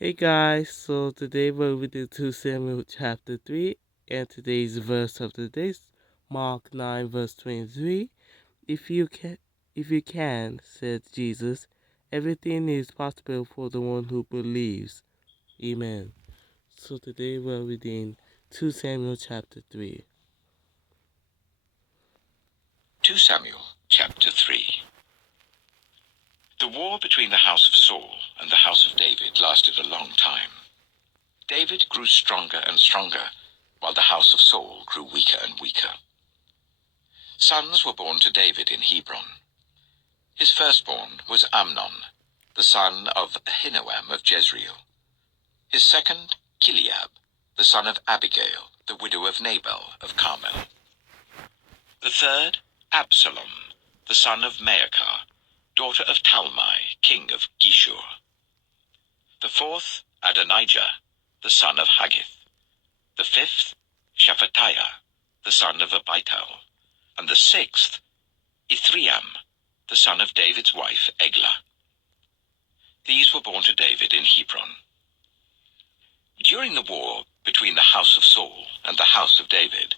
Hey guys, so today we're reading 2 Samuel chapter 3, and today's verse of the day is Mark 9 verse 23. If you can, if you can, said Jesus, everything is possible for the one who believes. Amen. So today we're reading 2 Samuel chapter 3. 2 Samuel chapter 3. The war between the house of Saul and the house of David lasted a long time. David grew stronger and stronger, while the house of Saul grew weaker and weaker. Sons were born to David in Hebron. His firstborn was Amnon, the son of Ahinoam of Jezreel. His second, Chileab, the son of Abigail, the widow of Nabal of Carmel. The third, Absalom, the son of Maacah, daughter of Talmai, king of Geshur. The fourth, Adonijah, the son of Haggith. The fifth, Shephatiah, the son of Abital. And the sixth, Ithream, the son of David's wife Eglah. These were born to David in Hebron. During the war between the house of Saul and the house of David,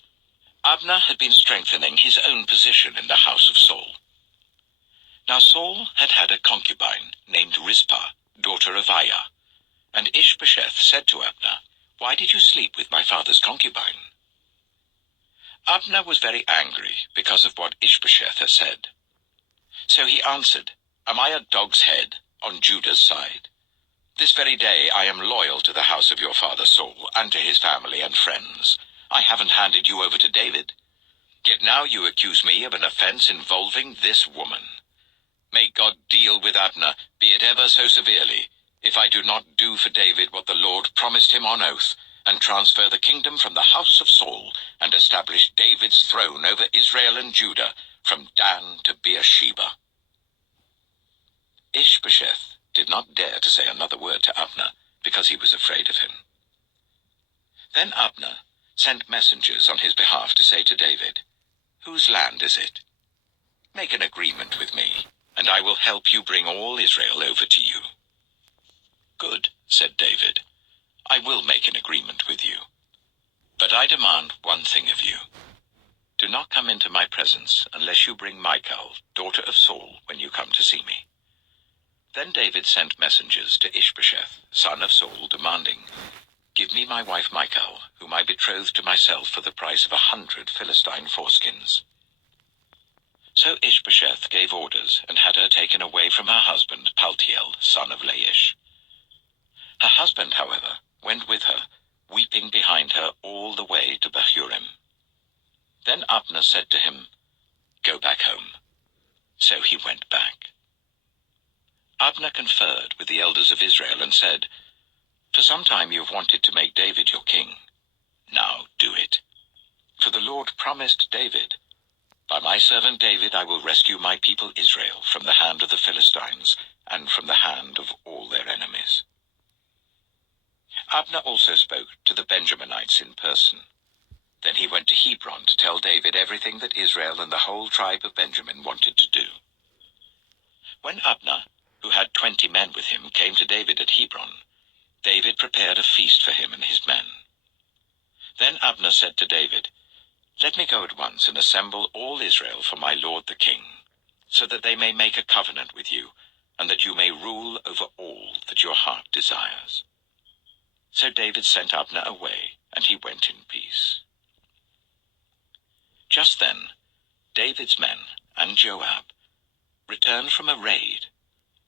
Abner had been strengthening his own position in the house of Saul. Now Saul had had a concubine named Rizpah, daughter of Aiah, and Ishbosheth said to Abner, "Why did you sleep with my father's concubine?" Abner was very angry because of what Ishbosheth had said. So he answered, "Am I a dog's head on Judah's side? This very day I am loyal to the house of your father Saul and to his family and friends. I haven't handed you over to David. Yet now you accuse me of an offense involving this woman. May God deal with Abner, be it ever so severely, if I do not do for David what the Lord promised him on oath, and transfer the kingdom from the house of Saul, and establish David's throne over Israel and Judah, from Dan to Beersheba." Ishbosheth did not dare to say another word to Abner, because he was afraid of him. Then Abner sent messengers on his behalf to say to David, "Whose land is it? Make an agreement with me, and I will help you bring all Israel over to you." "Good," said David. "I will make an agreement with you. But I demand one thing of you. Do not come into my presence unless you bring Michal, daughter of Saul, when you come to see me." Then David sent messengers to Ishbosheth, son of Saul, demanding, "Give me my wife Michal, whom I betrothed to myself for the price of 100 Philistine foreskins." So Ishbosheth gave orders and had her taken away from her husband Paltiel, son of Laish. Her husband, however, went with her, weeping behind her all the way to Bahurim. Then Abner said to him, "Go back home." So he went back. Abner conferred with the elders of Israel and said, "For some time you have wanted to make David your king. Now do it. For the Lord promised David, 'By my servant David I will rescue my people Israel from the hand of the Philistines and from the hand of all their enemies.'" Abner also spoke to the Benjaminites in person. Then he went to Hebron to tell David everything that Israel and the whole tribe of Benjamin wanted to do. When Abner, who had 20 men with him, came to David at Hebron, David prepared a feast for him and his men. Then Abner said to David, "Let me go at once and assemble all Israel for my lord the king, so that they may make a covenant with you, and that you may rule over all that your heart desires." So David sent Abner away, and he went in peace. Just then, David's men and Joab returned from a raid,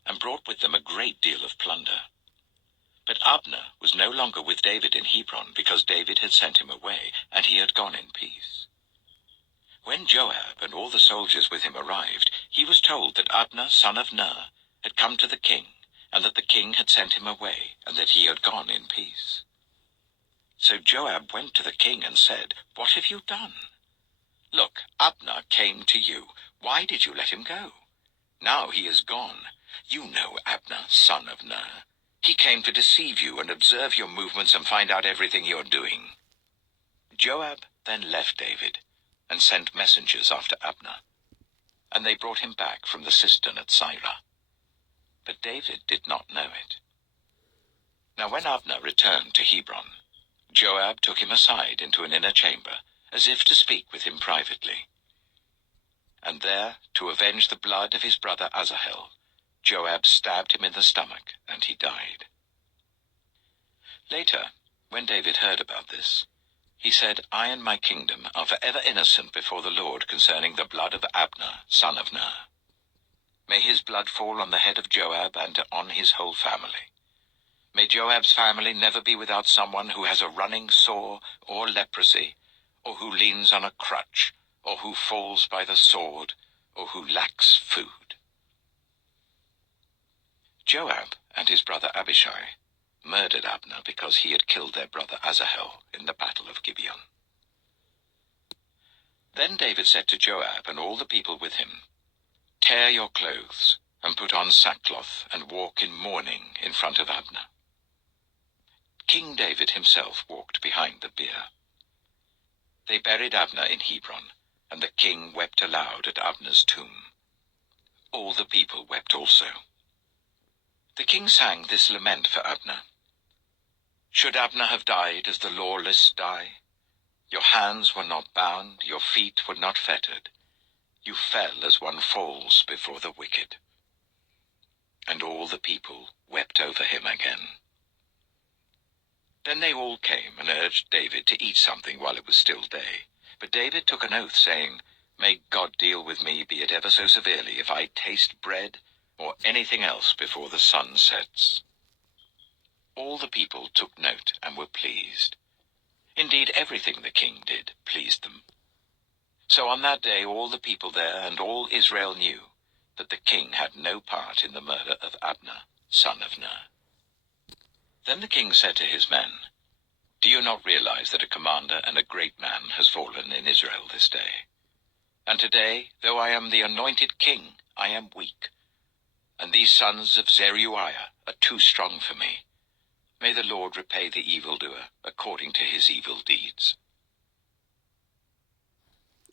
and brought with them a great deal of plunder. But Abner was no longer with David in Hebron, because David had sent him away, and he had gone in peace. When Joab and all the soldiers with him arrived, he was told that Abner, son of Ner, had come to the king, and that the king had sent him away, and that he had gone in peace. So Joab went to the king and said, "What have you done? Look, Abner came to you. Why did you let him go? Now he is gone. You know Abner, son of Ner. He came to deceive you and observe your movements and find out everything you're doing." Joab then left David and sent messengers after Abner, and they brought him back from the cistern at Sirah. But David did not know it. Now when Abner returned to Hebron, Joab took him aside into an inner chamber, as if to speak with him privately. And there, to avenge the blood of his brother Asahel, Joab stabbed him in the stomach, and he died. Later, when David heard about this, he said, I and my kingdom are forever innocent before the Lord concerning the blood of Abner, son of Ner. May his blood fall on the head of Joab and on his whole family. May Joab's family never be without someone who has a running sore or leprosy, or who leans on a crutch, or who falls by the sword, or who lacks food. Joab and his brother Abishai murdered Abner because he had killed their brother Asahel in the battle of Gibeon. Then David said to Joab and all the people with him, Tear your clothes, and put on sackcloth, and walk in mourning in front of Abner. King David himself walked behind the bier. They buried Abner in Hebron, and the king wept aloud at Abner's tomb. All the people wept also. The king sang this lament for Abner. Should Abner have died as the lawless die? Your hands were not bound, your feet were not fettered. You fell as one falls before the wicked. And all the people wept over him again. Then they all came and urged David to eat something while it was still day. But David took an oath, saying, May God deal with me, be it ever so severely, if I taste bread or anything else before the sun sets. All the people took note and were pleased. Indeed, everything the king did pleased them. So on that day all the people there and all Israel knew that the king had no part in the murder of Abner, son of Ner. Then the king said to his men, Do you not realize that a commander and a great man has fallen in Israel this day? And today, though I am the anointed king, I am weak. And these sons of Zeruiah are too strong for me. May the Lord repay the evildoer according to his evil deeds.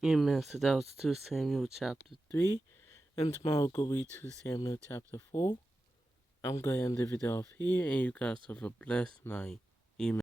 Amen. So that was 2 Samuel chapter 3. And tomorrow we'll go read 2 Samuel chapter 4. I'm going to end the video off here, and you guys have a blessed night.